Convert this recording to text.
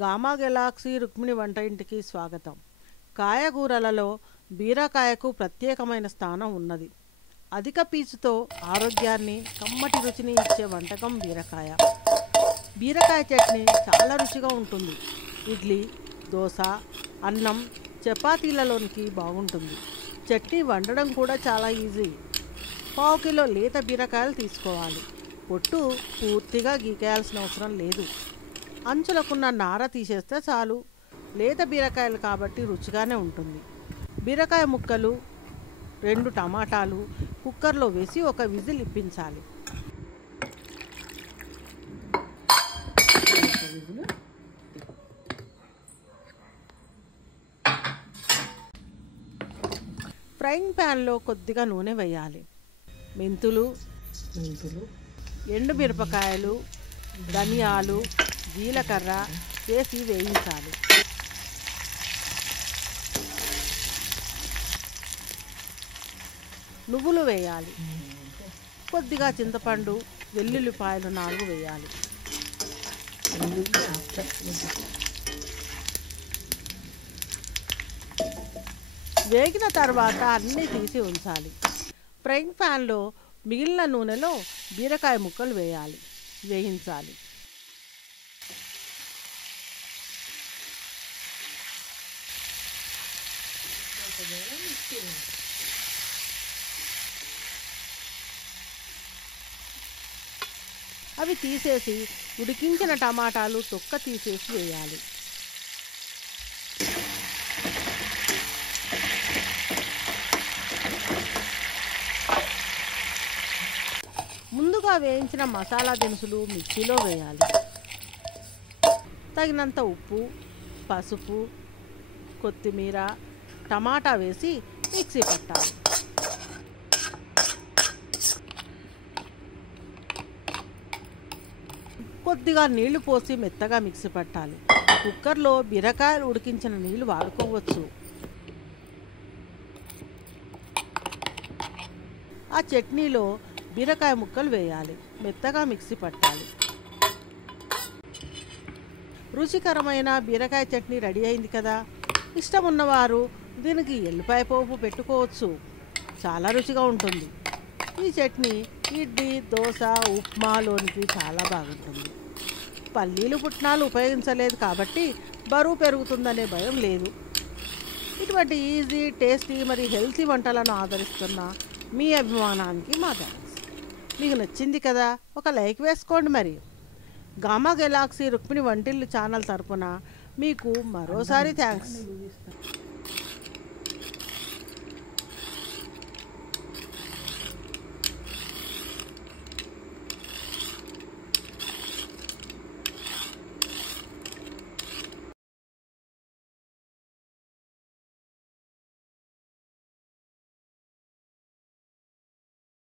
Gamma Galaxy Rukmini వంట ఇంటికి స్వాగతం. కాయగూరలలో బీరకాయకు ప్రత్యేకమైన స్థానం ఉన్నది. అధిక పీచుతో ఆరోగ్యాన్ని, కమ్మటి రుచిని ఇచ్చే వంటకం బీరకాయ. బీరకాయ చట్నీ చాలా రుచిగా ఉంటుంది. ఇడ్లీ, దోశ, అన్నం, చపాతీలలోనికి బాగుంటుంది. చట్నీ వండడం కూడా చాలా ఈజీ. 1/2 కిలో లేత బీరకాయలు తీసుకోవాలి. పొట్టు పూర్తిగా గీకేయాల్సిన అవసరం లేదు. అంచులకున్న నార తీసేస్తే చాలు. లేత బీరకాయలు కాబట్టి రుచిగానే ఉంటుంది. బీరకాయ ముక్కలు, 2 టమాటాలు కుక్కర్లో వేసి ఒక విజిల్ ఇప్పించాలి. ఫ్రైయింగ్ ప్యాన్లో కొద్దిగా నూనె వేయాలి. మెంతులు, ఎండుమిరపకాయలు, ధనియాలు, జీలకర్ర వేసి వేయించాలి. నువ్వులు వేయాలి. కొద్దిగా చింతపండు, వెల్లుల్లిపాయలు 4 వేయాలి. వేగిన తర్వాత అన్నీ తీసి ఉంచాలి. ఫ్రైయింగ్ ప్యాన్లో మిగిలిన నూనెలో బీరకాయ ముక్కలు వేయాలి, వేయించాలి. అవి తీసేసి ఉడికించిన టమాటాలు తొక్క తీసేసి వేయాలి. ముందుగా వేయించిన మసాలా దినుసులు మిక్సీలో వేయాలి. తగినంత ఉప్పు, పసుపు, కొత్తిమీర, టమాటా వేసి మిక్సీ పట్టాలి. కొద్దిగా నీళ్లు పోసి మెత్తగా మిక్సీ పట్టాలి. కుక్కర్లో బీరకాయలు ఉడికించిన నీళ్లు వాడుకోవచ్చు. ఆ చట్నీలో బీరకాయ ముక్కలు వేయాలి, మెత్తగా మిక్సీ పట్టాలి. రుచికరమైన బీరకాయ చట్నీ రెడీ అయింది కదా. ఇష్టం ఉన్నవారు దీనికి ఎల్లిపాయ పోపు పెట్టుకోవచ్చు. చాలా రుచిగా ఉంటుంది. ఈ చట్నీ ఇడ్లీ, దోశ, ఉప్మాలోనికి చాలా బాగుంటుంది. పల్లీలు, పుట్నాలు ఉపయోగించలేదు కాబట్టి బరువు పెరుగుతుందనే భయం లేదు. ఇటువంటి ఈజీ, టేస్టీ మరి హెల్తీ వంటలను ఆదరిస్తున్న మీ అభిమానానికి మా థ్యాంక్స్. మీకు నచ్చింది కదా, ఒక లైక్ వేసుకోండి. మరి గామా గెలాక్సీ రుక్మిణి వంటిల్లు ఛానల్ తరపున మీకు మరోసారి థ్యాంక్స్.